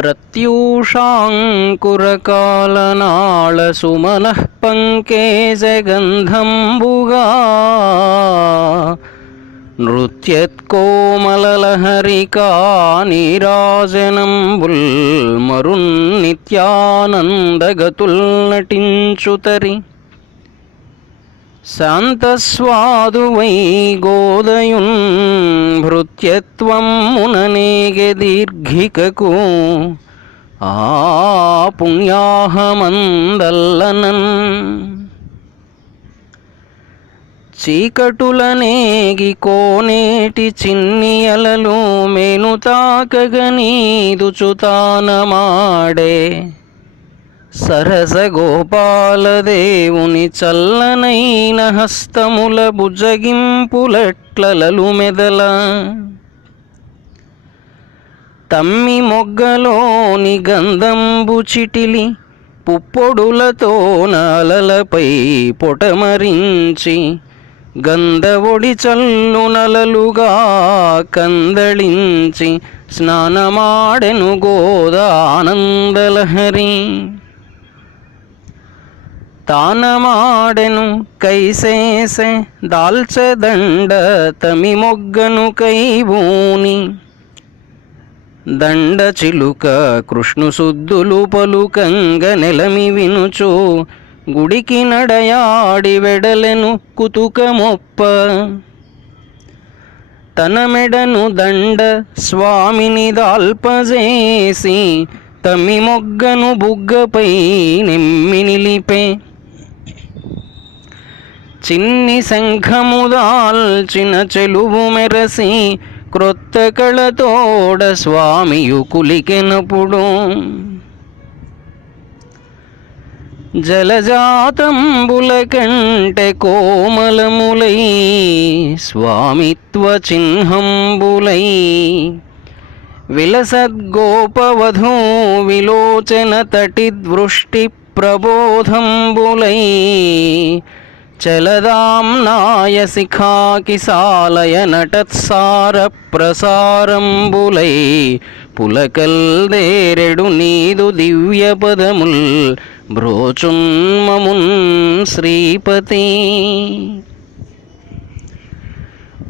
ప్రత్యూషాంకురకాలనాళసుమనః పంకేజగంధంబుగా నృత్యత్కోమలలహరికా నీరాజనంబుల్ మరున్నిత్యానందగతుల్ నటించుతరి శాంతస్వాదువై గోదయున్ భృత్యత్వం ముననేగె దీర్ఘికకు ఆ పుణ్యాహమందల్లనన్. చీకటులనేగి కోనేటి చిన్ని అలలు మేను తాకగనీదుచుతానమాడే సరస గోపాలదేవుని చల్లనైన హస్తముల బుజ్జగింపులట్లలలు మెదల. తమ్మి మొగ్గలోని గంధంబు చిటిలి పుప్పొడులతో నాలలపై పొటమరించి గంధవొడి చల్లు నలలుగా కందళించి స్నానమాడెను గోదానందలహరి. తానమాడెను కైసేసె దాల్చదండ తమి మొగ్గను కైబూని. దండ చిలుక కృష్ణు సుద్దులు పలుకంగ నెలమి వినుచు గుడికి నడయాడి వెడలెను కుతుకమొప్ప. తన మెడను దండ స్వామిని దాల్పజేసి తమ్మి మొగ్గను బుగ్గపై నిమ్మి నిలిపే చిన్ని శంఖము దాల్చిన చెలువు మెరసి క్రొత్త కళతోడ స్వామియు కులికెనప్పుడు జలజాతంబుల కంటే కోమలములై స్వామిత్వ చిహ్నంబులై విలసద్గోపవధూ విలోచన తటిద్వృష్టి ప్రబోధంబులై చలదాంనాయ శిఖాకిసాలయ నటత్సార ప్రసారంబులై పులకల్దేరెడు నీదు దివ్య పదముల్ బ్రోచున్మమున్ శ్రీపతి.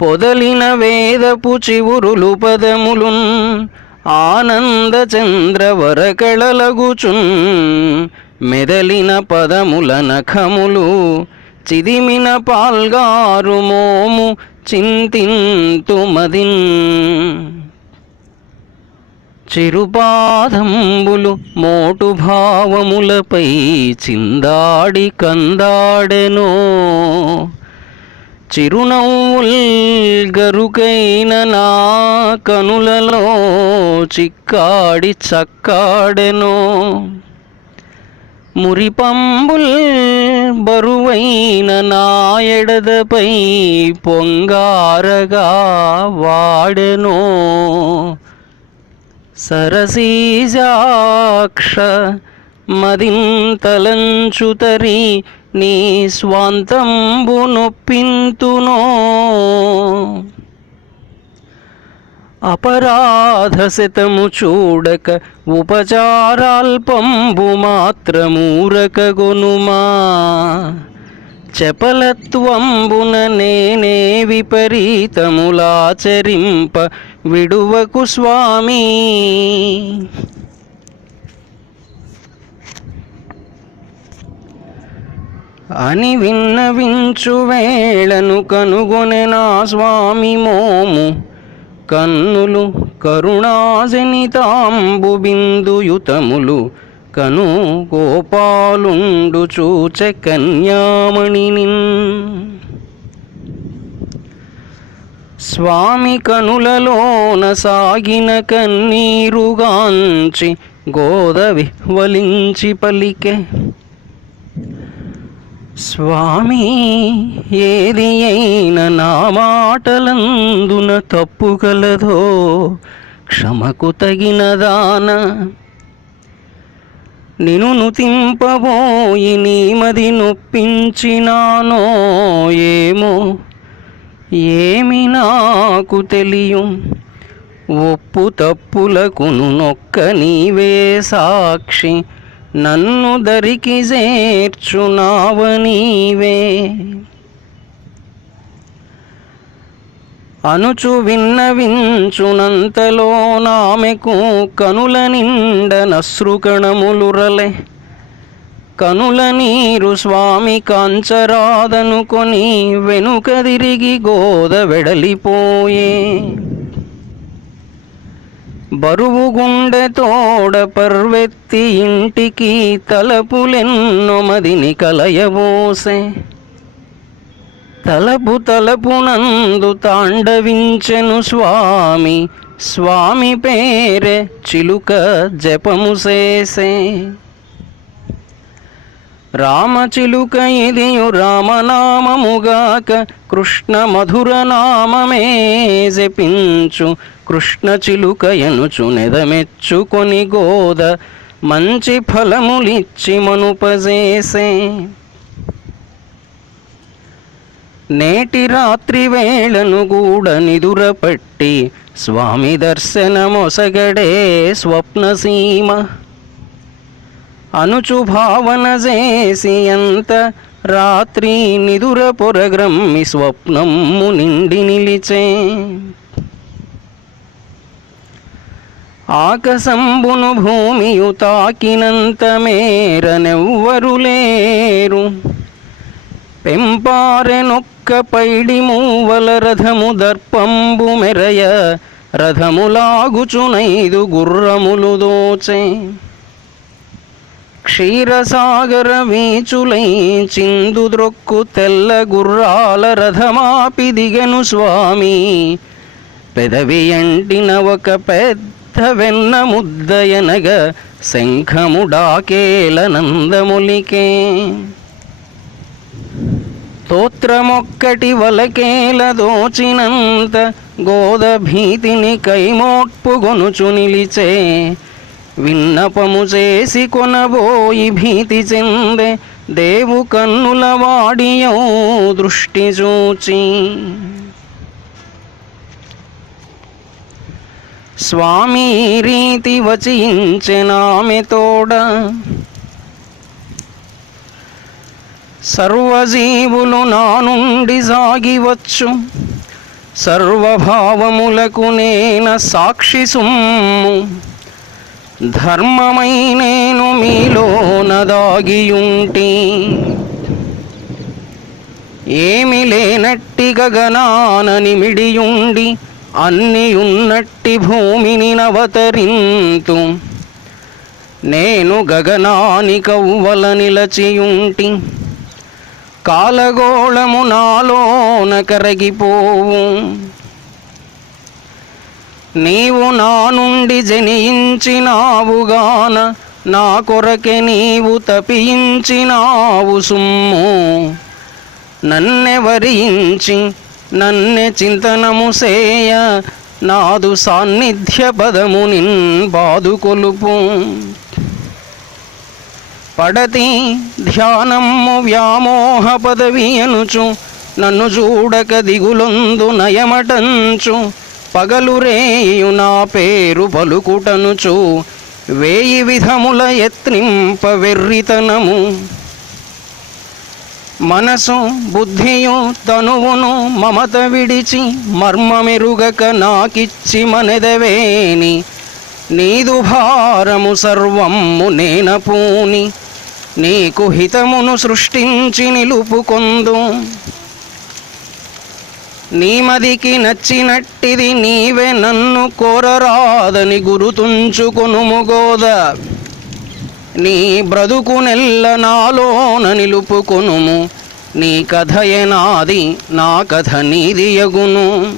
పొదలిన వేదపు చివురులు పదములున్ ఆనంద చంద్రవరకళలగుచున్ మెదలిన పదముల నఖములు చిదిమిన పాల్గారు మోము చింతింతుమదిన్ చిరుపాదంబులు మోటు భావములపై చిందాడి కందాడెనో చిరునవ్వుల్ గరుకైన నా కనులలో చిక్కాడి చక్కాడెనో. మురిపంబుల్ బరువైన నాయడదపై పొంగారగా వాడెనో. సరసీజాక్ష మదింతలంచుతరి నీ స్వాంతంబు నొప్పింతునో అపరాధ శతము చూడక ఉపచారాల్పంబు మాత్రమూరక గొనుమా చపలత్వంబున నేనే విపరీతములాచరింప విడువకు స్వామీ. అని విన్నవించు వేళను కనుగొనె నా స్వామి మోము. కన్నులు కరుణాజనితాంబు బిందుయుతములు కను గోపాలుండు చూచె కన్యామణిని స్వామి కనులలోన సాగిన కన్నీరుగాంచి గోదవి వలించి పలికె. స్వామి ఏది అయిన నా మాటలందున తప్పు కలదో క్షమకు తగిన దాన. నిను నుతింపబోయి నీ మది నొప్పించినానో ఏమో ఏమి నాకు తెలియం. ఒప్పు తప్పులకును నొక్క నీవే సాక్షి. నన్ను దరికి చేర్చునావ నీవే. అనుచు విన్నవించునంతలో నామెకు కనుల నిండ నశ్రుకణములురలే కనుల నీరు స్వామి కాంచరాదనుకొని వెనుక తిరిగి గోద వెడలిపోయే. బరువు గుండె తోడ పర్వెత్తి ఇంటికి తలపులెన్నో మదిని కలయబోసే. తలపు తలపునందు తాండవించెను స్వామి స్వామి పేరే చిలుక జపము చేసే రామచిలుక ఇదియు రామనామముగాక కృష్ణ మధుర నామమే జపించు. కృష్ణ చిలుక ఎనుచు నెదమెచ్చుకొని గోద మంచి ఫలములిచ్చి మనుపజేసే. నేటి రాత్రి వేళను గూడ నిదురపట్టి స్వామి దర్శనమొసగడే స్వప్నసీమ. అనుచు భావన చేసి ఎంత రాత్రి నిదుర పొరగ్రమ్మి స్వప్నము నిండి నిలిచే. ఆకసంబును భూమియు తాకినంత మేరనెవ్వరు లేరు. పెంపారెనొక్క పైడి మూవల రథము దర్పంబు మెరయ రథములాగుచునైదు గుర్రములు దోచే. క్షీరసాగర చిందు ద్రొక్కు తెల్ల గుర్రాల రథమాపి దిగను స్వామి. పెదవి ఎంటిన ఒక పెద్ద వెన్న ముద్దయనగ శంఖముడాకేల నందములికే. తోత్రమొక్కటి వలకేల దోచినంత గోద భీతిని కైమోట్పుగొనుచు నిలిచే. విన్నపము చేసి కొనబోయి భీతి చెందే దేవు కన్నుల వాడియో దృష్టి చూచి. స్వామి రీతి వచించెనామె తోడ. సర్వజీవులు నా నుండి సాగివచ్చు సర్వభావములకు నేన సాక్షి సుమ్ము. ధర్మమై నేను మీలో దాగియుంటి ఏమి లేనట్టి గగనాన నిమిడియుండి అన్ని ఉన్నట్టి భూమిని నవతరింతు. నేను గగనాని కవ్వల నిలచియుంటి. కాలగోళము నాలోన కరగిపోవు. నీవు నా నుండి జనించినావుగాన నా కొరకె నీవు తపించినావు సుమ్ము. నన్నె వరించి నన్నె చింతనము సేయ నాదు సాన్నిధ్య పదము నిన్ బాదు కొలుపు. పడతి ధ్యానము వ్యామోహ పదవి అనుచు నన్ను చూడక దిగులొందు నయమటంచు. పగలురేయు నా పేరు పలుకుటనుచు వేయి విధముల యత్నింప వెర్రితనము. మనసు బుద్ధియు తనువును మమత విడిచి మర్మమెరుగక నాకిచ్చి మనెదవేని నీదు భారము సర్వము నేనపూని నీకు హితమును సృష్టించి నిలుపుకొందు. నీమదికి నచ్చినట్టిది నీవే నన్ను కోరరాదని గురుతుంచుకొనుము గోద నీ బ్రతుకు నెల్ల నాలోన నిలుపుకొనుము. నీ కథయే నాది నా కథ నీదియగును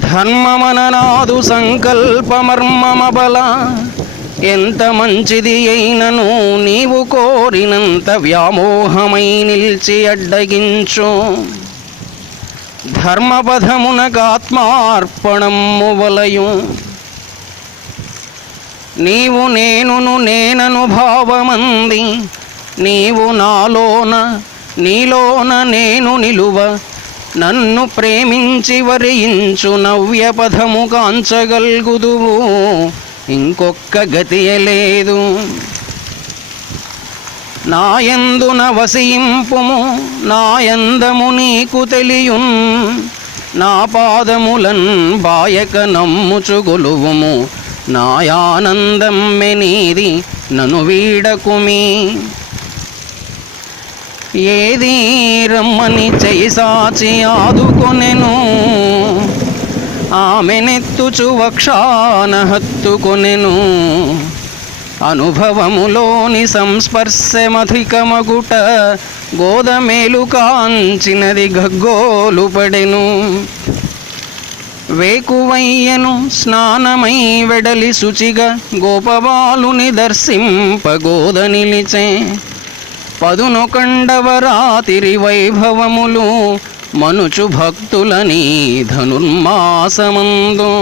ధర్మమననాదు సంకల్పమర్మమబల ఎంత మంచిది అయినను నీవు కోరినంత వ్యామోహమై నిలిచి అడ్డగించు. ధర్మబధమునగాత్మార్పణము వలయు నీవు నేనును నేనను భావమంది నీవు నాలోన నీలోన నేను నిలువ. నన్ను ప్రేమించి వరించు నవ్యపథము కాంచగల్గుదువు. ఇంకొక్క గతియ నాయందున నాయందు నవసింపుము నాయందము నీకు తెలియున్. నా పాదములన్ బాయక నమ్ముచు గొలువుము. నాయానందం మెనీది నను వీడకుమి. ఏది రమ్మని చేసాచి ఆదుకొనెను. ఆమెనెత్తుచు వక్షాన హత్తుకొనెను. అనుభవములోని సంస్పర్శమధికమగుట గోదమేలు కాంచినది గగ్గోలు పడెను వేకువయ్యను స్నానమై వెడలి శుచిగా గోపబాలుని దర్శింపగోద నిలిచే. పదునొకండవరాతిరి వైభవములు మనుచు భక్తులని ధనుర్మాసమందు.